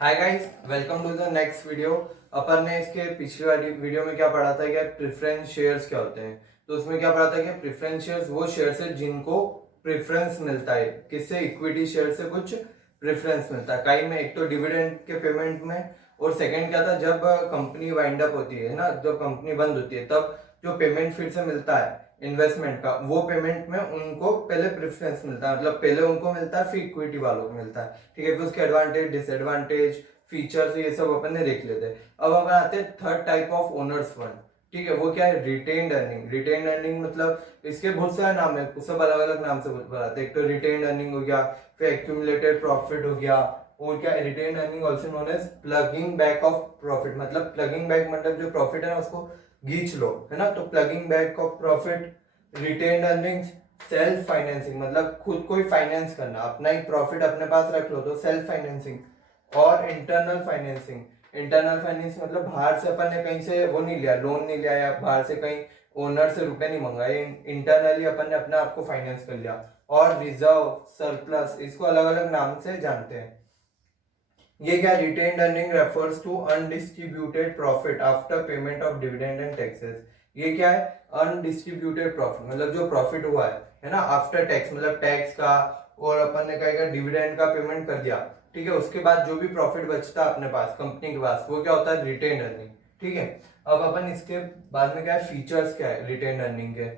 Hi guys, welcome to the next video. अपन ने इसके पिछली वाली वीडियो में क्या पढ़ा था कि प्रेफरेंस शेयर्स क्या होते हैं। तो उसमें क्या पढ़ा था कि प्रेफरेंस शेयर्स वो शेयर्स है जिनको प्रेफरेंस मिलता है, किससे? इक्विटी शेयर से कुछ प्रेफरेंस मिलता है कहीं में, एक तो डिविडेंड के पेमेंट में, और सेकंड क्या था, जब कंपनी वाइंड अप होती है ना, जब कंपनी बंद होती है तब जो पेमेंट फिर से मिलता है इन्वेस्टमेंट का, वो पेमेंट में उनको पहले प्रेफरेंस मिलता है, मतलब पहले उनको मिलता है फिर इक्विटी वालों को मिलता है। ठीक है, फिर उसके एडवांटेज डिसएडवांटेज फीचर्स ये सब अपन ने देख लेते हैं। अब अपन आते हैं third type of owner's fund. ठीक है, वो क्या है? Retained earning. रिटेन्ड अर्निंग मतलब इसके बहुत सारे नाम है, सब अलग अलग नाम से बताते हैं। एक तो रिटेन्ड अर्निंग हो गया, फिर एक्यूमुलेटेड प्रॉफिट हो गया, और क्या retained earning also known as ploughing back of profit. मतलब प्लगिंग बैक मतलब जो प्रॉफिट है ना उसको घींच लो, है ना, तो plugging back of profit, retained earnings. Self financing मतलब खुद को ही फाइनेंस करना, अपना ही प्रॉफिट अपने पास रख लो, तो सेल्फ फाइनेंसिंग। और इंटरनल फाइनेंसिंग। इंटरनल फाइनेंसिंग मतलब बाहर से अपन ने कहीं से वो नहीं लिया, लोन नहीं लिया, या बाहर से कहीं ओनर से रुपए नहीं मंगाए, इंटरनली अपन ने अपने आप को फाइनेंस कर लिया। और रिजर्व, सरप्लस, इसको अलग अलग नाम से जानते हैं। ये क्या? Retained earning refers to undistributed profit after payment of dividend and taxes. ये क्या है? अनडिस्ट्रीब्यूटेड प्रॉफिट मतलब जो प्रॉफिट हुआ है ना, आफ्टर टैक्स, मतलब टैक्स का और अपन ने कहेगा डिविडेंड का पेमेंट कर दिया। ठीक है, उसके बाद जो भी प्रॉफिट बचता है अपने पास, कंपनी के पास, वो क्या होता है? Retained earning. ठीक है, अब अपन इसके बाद में क्या है, फीचर्स क्या है रिटेन्ड अर्निंग के।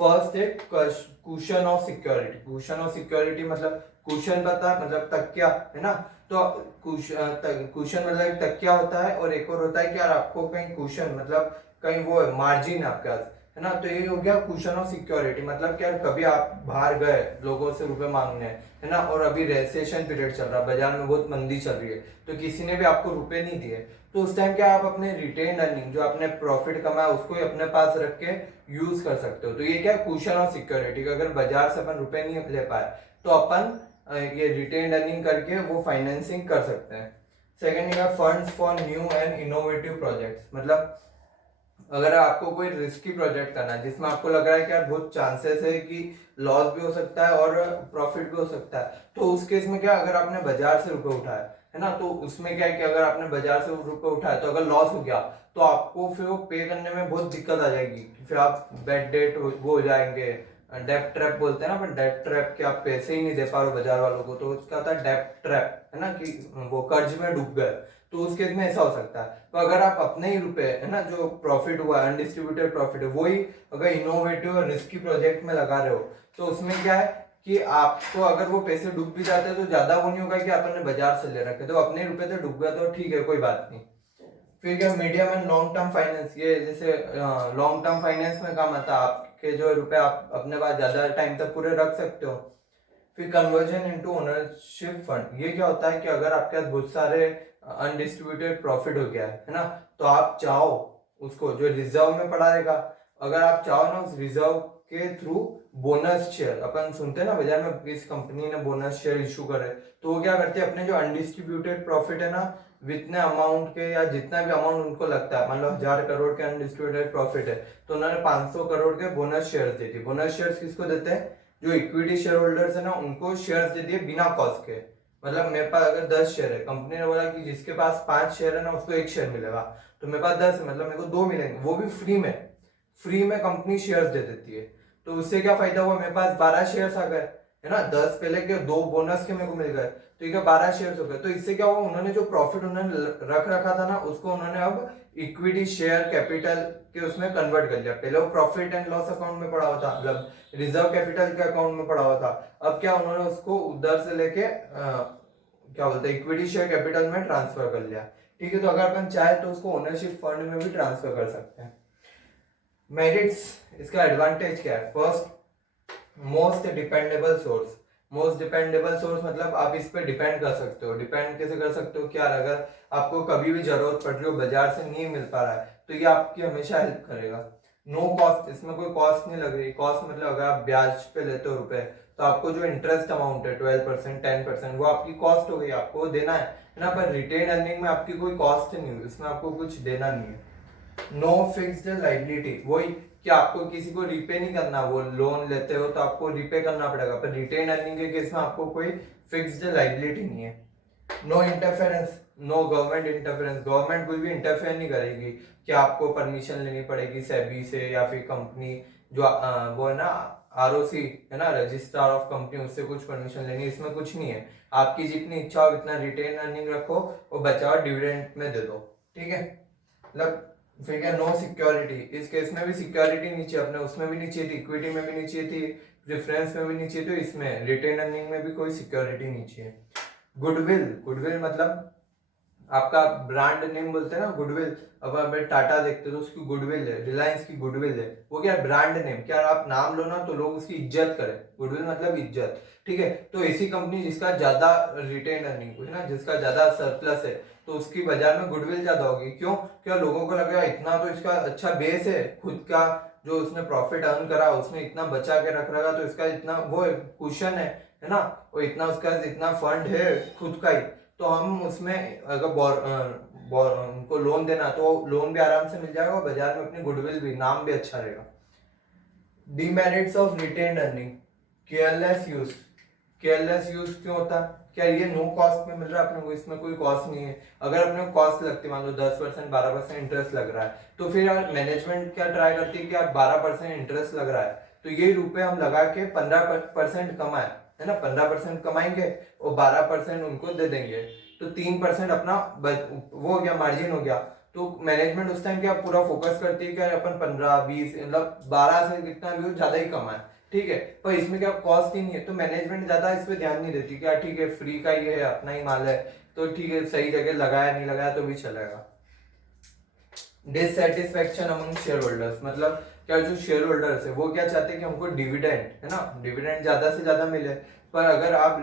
फर्स्ट है cushion of security. Cushion of security मतलब कुशन पता है, मतलब तकिया, है ना। तो कुशन मतलब एक तकिया होता है, और एक और होता है कि यार आपको कहीं कुशन मतलब कहीं वो है मार्जिन आपके पास, है ना। तो ये हो गया कुशन ऑफ सिक्योरिटी। मतलब क्या, कभी आप बाहर गए लोगों से रुपए मांगने, है ना, और अभी रेसेशन पीरियड चल रहा है, बाजार में बहुत मंदी चल रही है, तो किसी ने भी आपको रुपए नहीं दिए, तो उस टाइम क्या आप अपने रिटेन अर्निंग, जो आपने प्रॉफिट कमाया, उसको ही अपने पास रख के यूज कर सकते हो। तो ये क्या, कुशन ऑफ सिक्योरिटी। अगर बाजार से अपन रुपए नहीं ले पाए तो अपन ये रिटेन अर्निंग करके वो फाइनेंसिंग कर सकते हैं। सेकेंड है funds for new and innovative projects. मतलब अगर आपको कोई रिस्की प्रोजेक्ट करना है जिसमें आपको लग रहा है कि यार बहुत चांसेस है कि लॉस भी हो सकता है और प्रॉफिट भी हो सकता है, तो उस केस में क्या, अगर आपने बाजार से रुपए उठाए, है ना, तो उसमें क्या है कि अगर आपने बाजार से रुपए उठाए तो अगर लॉस हो गया तो आपको फिर वो पे करने में बहुत दिक्कत आ जाएगी। फिर आप बेड डेट वो हो जाएंगे, डेप ट्रैप बोलते हैं ना, पर डेप ट्रैप के आप पैसे ही नहीं दे पा रहे बाजार वालों को, तो उसका होता है डेप ट्रैप, है ना, कि वो कर्ज में डूब गए। तो उस केस में ऐसा हो सकता है। तो अगर आप अपने ही रुपए, है ना, जो प्रॉफिट हुआ अनडिस्ट्रीब्यूटेड प्रॉफिट है, वही अगर इनोवेटिव और रिस्की प्रोजेक्ट में लगा रहे हो, तो उसमें क्या है कि आपको अगर वो पैसे डूब भी जाते हैं तो ज्यादा वो नहीं होगा कि आपने बाजार से ले रखे, तो अपने रुपए तो डूब गया तो ठीक है, कोई बात नहीं। फिर क्या, medium and long term finance. ये जैसे लॉन्ग टर्म फाइनेंस में काम आता है, आपके जो रुपए आप अपने पास ज्यादा टाइम तक पूरे रख सकते हो। फिर कन्वर्जन इनटू ओनरशिप फंड। ये क्या होता है कि अगर आपके पास बहुत सारे अनडिस्ट्रीब्यूटेड प्रॉफिट हो गया है ना, तो आप चाहो उसको जो रिजर्व में पड़ा रहेगा, अगर आप चाहो ना उस रिजर्व के थ्रू बोनस शेयर, अपन सुनते हैं ना बाजार में इस कंपनी ने बोनस शेयर इशू करे, तो वो क्या करते हैं, अपने जो अनडिस्ट्रीब्यूटेड प्रॉफिट है ना, वितने अमाउंट के या जितना भी अमाउंट उनको लगता है, मान लो 1000 करोड़ के अनडिस्ट्रीब्यूटेड प्रॉफिट है, तो उन्होंने 500 करोड़ के बोनस शेयर दे दिए। बोनस शेयर किसको देते हैं? जो इक्विटी शेयर होल्डर्स है ना, उनको शेयर्स दे दिए बिना कॉस्ट के। मतलब मेरे पास अगर 10 शेयर है, कंपनी ने बोला कि जिसके पास 5 शेयर है ना उसको 1 शेयर मिलेगा, तो मेरे पास 10 है, मतलब मेरे को 2 मिलेंगे, वो भी फ्री में। फ्री में कंपनी शेयर्स दे देती है, तो उससे क्या फायदा हुआ, मेरे पास 12 शेयर्स आ गए, है ना, 10 पहले के, 2 बोनस के मेरे को मिल गए, तो ये 12 शेयर्स हो गए। तो इससे क्या हुआ, उन्होंने जो प्रॉफिट उन्होंने रख रखा था ना, उसको उन्होंने अब इक्विटी शेयर कैपिटल के उसमें कन्वर्ट कर लिया। पहले वो प्रॉफिट एंड लॉस अकाउंट में पड़ा हुआ था, मतलब रिजर्व कैपिटल के अकाउंट में पड़ा हुआ था। अब क्या, उन्होंने उसको उधर से लेके क्या बोलते हैं, इक्विटी शेयर कैपिटल में ट्रांसफर कर लिया। ठीक है, तो अगर अपन चाहे तो उसको ओनरशिप फंड में भी ट्रांसफर कर सकते हैं। मेरिट्स, इसका एडवांटेज क्या है? First, most dependable source. Most dependable source मतलब आप इस पे डिपेंड कर सकते हो। डिपेंड कैसे कर सकते हो? क्या, अगर आपको कभी भी जरूरत पड़ रही हो, बाजार से नहीं मिल पा रहा है, तो ये आपकी हमेशा हेल्प करेगा। नो कॉस्ट, इसमें कोई कॉस्ट नहीं लग रही। कॉस्ट मतलब अगर आप ब्याज पे लेते हो रुपए, तो आपको जो इंटरेस्ट अमाउंट है 12% 10%, वो आपकी कॉस्ट हो गई, आपको देना है ना। पर रिटेन अर्निंग में आपकी कोई कॉस्ट नहीं हुई, उसमें आपको कुछ देना नहीं है। नो फिक्स्ड लाइबिलिटी, वही कि आपको किसी को रिपे नहीं करना, वो लोन लेते हो तो आपको रिपे करना पड़ेगा, पर रिटेन अर्निंग के केस में आपको कोई फिक्स्ड लाइबिलिटी नहीं है। No interference, no government interference, government कोई भी इंटरफेयर नहीं करेगी कि आपको परमिशन लेनी पड़ेगी सेबी से या फिर कंपनी जो वो है ना आरओसी है ना रजिस्ट्रार ऑफ कंपनी, उससे कुछ परमिशन लेनी, इसमें कुछ नहीं है। आपकी जितनी इच्छा हो इतना रिटेन अर्निंग रखो और बचाओ डिविडेंड में दे दो, ठीक है। मतलब फिर क्या, नो सिक्योरिटी, इस केस में भी सिक्योरिटी नहीं चाहिए अपने, उसमें भी नहीं चाहिए थी, इक्विटी में भी नहीं चाहिए थी, प्रेफरेंस में भी नहीं चाहिए, तो इसमें रिटेन अर्निंग में भी कोई सिक्योरिटी नहीं चाहिए। गुडविल, गुडविल मतलब आपका ब्रांड नेम बोलते हैं ना गुडविल, अब आप टाटा देखते हो तो उसकी गुडविल है, रिलायंस की गुडविल है, वो क्या है ब्रांड नेम, क्या आप नाम लो ना तो लोग उसकी इज्जत करें, गुडविल मतलब इज्जत, ठीक है। तो ऐसी कंपनी जिसका ज्यादा रिटेन अर्निंग है ना, जिसका ज्यादा सरप्लस है, तो उसकी बाजार में गुडविल ज्यादा होगी। क्यों? क्या लोगों को लगेगा इतना तो इसका अच्छा बेस है खुद का, जो उसने प्रॉफिट अर्न करा उसने इतना बचा के रख रखा, तो इसका इतना वो कुशन है ना, और इतना उसका इतना फंड है खुद का ही, तो हम उसमें अगर उनको लोन देना तो लोन भी आराम से मिल जाएगा और बाजार में अपनी गुडविल भी, नाम भी अच्छा रहेगा। Demerits of retain earning, careless use, careless use क्यों होता है? क्या ये नो कॉस्ट में मिल रहा है अपने को, इसमें कोई कॉस्ट नहीं है। अगर अपने को कॉस्ट लगती है मान लो 10% 12% इंटरेस्ट लग रहा है, तो फिर यार मैनेजमेंट क्या ट्राई करती है कि आप 12% इंटरेस्ट लग रहा है तो ये रुपए हम लगा के 15% कमाए, है ना, 15% कमाएंगे और 12% उनको दे देंगे, तो 3% अपना वो हो गया, मार्जिन हो गया। तो मैनेजमेंट उस टाइम क्या पूरा फोकस करती है कि अपन 15 20 मतलब 12 से कितना भी ज्यादा ही कमाए, ठीक है। पर इसमें क्या कॉस्ट ही नहीं है, तो मैनेजमेंट ज्यादा इस पे ध्यान नहीं देती, क्या ठीक है फ्री का ये है, अपना ही माल है, तो ठीक है सही जगह लगाया नहीं लगाया तो भी चलेगा। डिससेटिस्फेक्शन अमंग शेयर होल्डर्स, मतलब क्या जो शेयर होल्डर्स है वो क्या चाहते हैं कि हमको डिविडेंड, है ना, डिविडेंड ज्यादा से ज्यादा मिले, पर अगर आप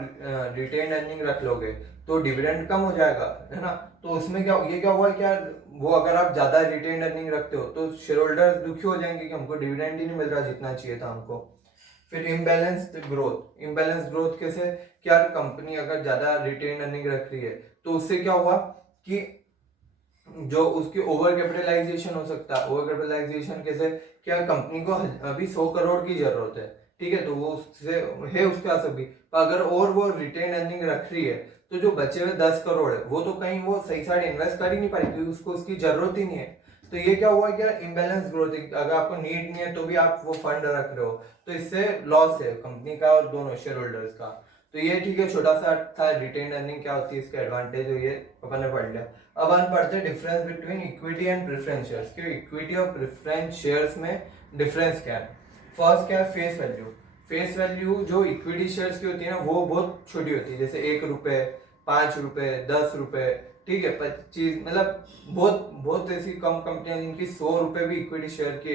रिटेन अर्निंग रख लोगे तो डिविडेंड कम हो जाएगा, है ना। तो उसमें क्या ये क्या हुआ क्या, वो अगर आप ज्यादा रिटेन अर्निंग रखते हो तो शेयर होल्डर्स दुखी हो जाएंगे कि हमको डिविडेंड ही नहीं मिल रहा जितना चाहिए था हमको। फिर इम्बैलेंस्ड ग्रोथ, इम्बैलेंस ग्रोथ कैसे, क्या कंपनी अगर ज्यादा रिटेन अर्निंग रख रही है तो उससे क्या हुआ कि जो उसकी ओवर कैपिटलाइजेशन हो सकता है। ओवर कैपिटलाइजेशन कैसे, क्या कंपनी को अभी 100 करोड़ की जरूरत है, ठीक है, तो वो उससे है उसके पास अभी, अगर और वो रिटेन अर्निंग रख रही है तो जो बचे हुए 10 करोड़ है वो तो कहीं वो सही साइड इन्वेस्ट कर ही नहीं पाएगी क्योंकि उसको उसकी जरूरत ही नहीं है। तो ये क्या हुआ, क्या इम्बैलेंस ग्रोथ, अगर आपको नीड नहीं है तो भी आप वो फंड रख रहे हो, तो इससे लॉस है कंपनी का और दोनों शेयर होल्डर्स का। तो ये ठीक है छोटा सा था रिटेन अर्निंग क्या होती है, इसका एडवांटेज है, ये अपन ने पढ़ लिया। अब हम पढ़ते हैं difference between equity and preference shares, कि इक्विटी और प्रेफरेंस शेयर्स में डिफरेंस क्या है। फर्स्ट क्या है, फेस वैल्यू। फेस वैल्यू जो इक्विटी शेयर्स की होती है ना वो बहुत छोटी होती है, जैसे 1 रुपए 5 रुपए 10 रुपए, ठीक है, 25, मतलब बहुत बहुत ऐसी कम कंपनियां जिनकी 100 रुपए भी इक्विटी शेयर की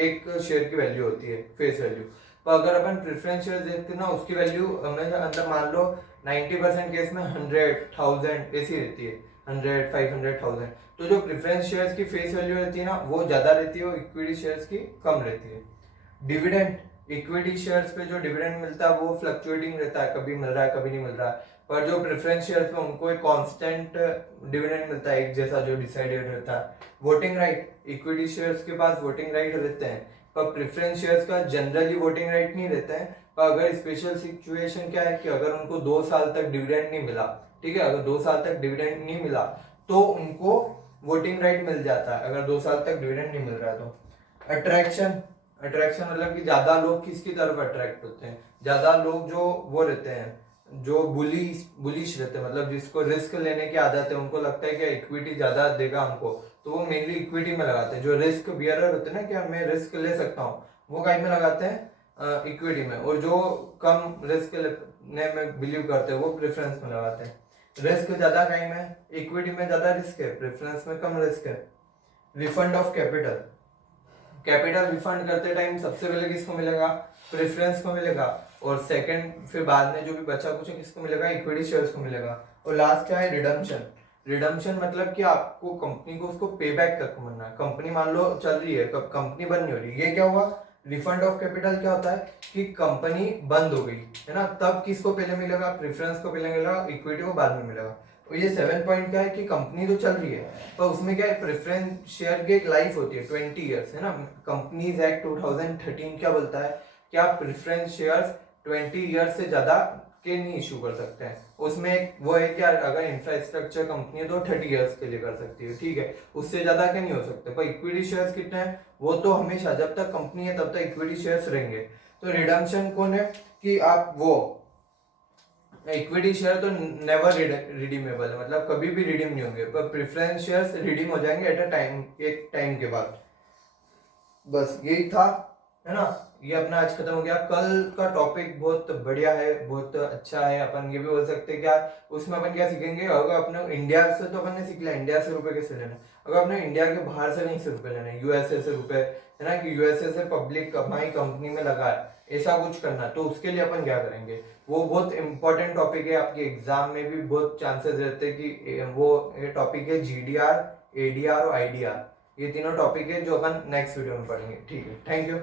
एक शेयर की वैल्यू होती है, फेस वैल्यू। पर अगर अपन प्रेफरेंस शेयर देखते हैं ना उसकी वैल्यू हमेशा अंदर मान लो 90% केस में 100,000 ऐसी रहती है, 100 500,000। तो जो प्रेफरेंस शेयर्स की फेस वैल्यू रहती है ना वो ज्यादा रहती है और इक्विटी शेयर्स की कम रहती है। डिविडेंड, इक्विटी शेयर्स पे जो डिविडेंड मिलता है वो फ्लक्चुएटिंग रहता है, कभी मिल रहा है कभी नहीं मिल रहा है, पर जो प्रेफरेंस शेयर्स पे उनको एक कांस्टेंट डिविडेंड मिलता है एक जैसा जो डिसाइडेड रहता है। वोटिंग राइट, इक्विटी शेयर्स के पास वोटिंग राइट रहते हैं पर प्रेफरेंस शेयर्स का जनरली वोटिंग राइट नहीं रहता है। पर अगर स्पेशल सिचुएशन क्या है कि अगर उनको 2 साल तक डिविडेंड नहीं मिला, ठीक है, अगर 2 साल तक डिविडेंड नहीं मिला तो उनको वोटिंग राइट मिल जाता है, अगर 2 साल तक डिविडेंड नहीं मिल रहा है तो। अट्रैक्शन, अट्रैक्शन मतलब कि ज्यादा लोग किसकी तरफ अट्रैक्ट होते हैं, ज्यादा लोग जो वो रहते हैं जो बुलिश रहते हैं, मतलब जिसको रिस्क लेने की आदत है, उनको लगता है कि इक्विटी ज्यादा देगा हमको, तो वो मेनली इक्विटी में लगाते हैं। जो रिस्क बियरर होते हैं ना कि मैं रिस्क ले सकता हूँ, वो कहीं में लगाते हैं इक्विटी में, और जो कम रिस्क लेने में बिलीव करते हैं वो प्रेफरेंस में लगाते हैं। रिस्क ज्यादा कहीं में, इक्विटी में ज्यादा रिस्क है, प्रेफरेंस में कम रिस्क है। Refund of capital, capital refund करते टाइम सबसे पहले किसको मिलेगा, प्रेफरेंस को मिलेगा, और सेकंड फिर बाद में जो भी बचा कुछ किसको मिलेगा, इक्विटी शेयर्स को मिलेगा। और लास्ट क्या है, रिडम्पशन। रिडम्पशन मतलब कि आपको कंपनी को उसको पे बैक तक करना है, कंपनी मान लो चल रही है कंपनी बंद नहीं हो रही, ये क्या हुआ, रिफंड ऑफ कैपिटल क्या होता है कि कंपनी बंद हो गई है ना, तब किसको पहले मिलेगा, प्रेफरेंस को पहले मिलेगा, इक्विटी को बाद में मिलेगा। और ये 7 पॉइंट क्या है कि कंपनी तो चल रही है पर उसमें क्या है, प्रेफरेंस शेयर की एक लाइफ होती है 20 ईयर्स, है ना। कंपनीज एक्ट 2013 क्या बोलता है कि आप प्रेफरेंस शेयर्स 20 ईयर्स से ज्यादा के नहीं इशू कर सकते हैं। उसमें एक वो है कि अगर इंफ्रास्ट्रक्चर कंपनी है तो 30 इयर्स के लिए कर सकती है, ठीक है, उससे ज्यादा के नहीं हो सकते। पर इक्विटी शेयर्स कितने हैं, वो तो हमेशा जब तक कंपनी है तब तक इक्विटी शेयर्स रहेंगे। तो रिडम्पशन कौन है कि आप वो इक्विटी शेयर तो नेवर रिडीमेबल है, मतलब कभी भी रिडीम नहीं होंगे, पर प्रेफरेंस शेयर्स रिडीम हो जाएंगे एट अ टाइम, एक टाइम के बाद। बस यही था, है ना। ये अपना आज खत्म हो गया। कल का टॉपिक बहुत बढ़िया है, बहुत अच्छा है। अपन ये भी बोल सकते हैं क्या उसमें अपन क्या सीखेंगे, अगर अपने इंडिया से तो अपन ने सीख लिया इंडिया से रुपए कैसे लेना, अगर अपने इंडिया के बाहर से नहीं से रुपए लेने, यूएसए से रुपए, है ना, कि यूएसए से पब्लिक हमारी कंपनी में लगा है, ऐसा कुछ करना, तो उसके लिए अपन क्या करेंगे। वो बहुत इंपॉर्टेंट टॉपिक है, आपके एग्जाम में भी बहुत चांसेस रहते हैं कि वो ये टॉपिक है जीडीआर, एडीआर और आईडीआर। ये तीनों टॉपिक है जो अपन नेक्स्ट वीडियो में पढ़ेंगे, ठीक है, थैंक यू।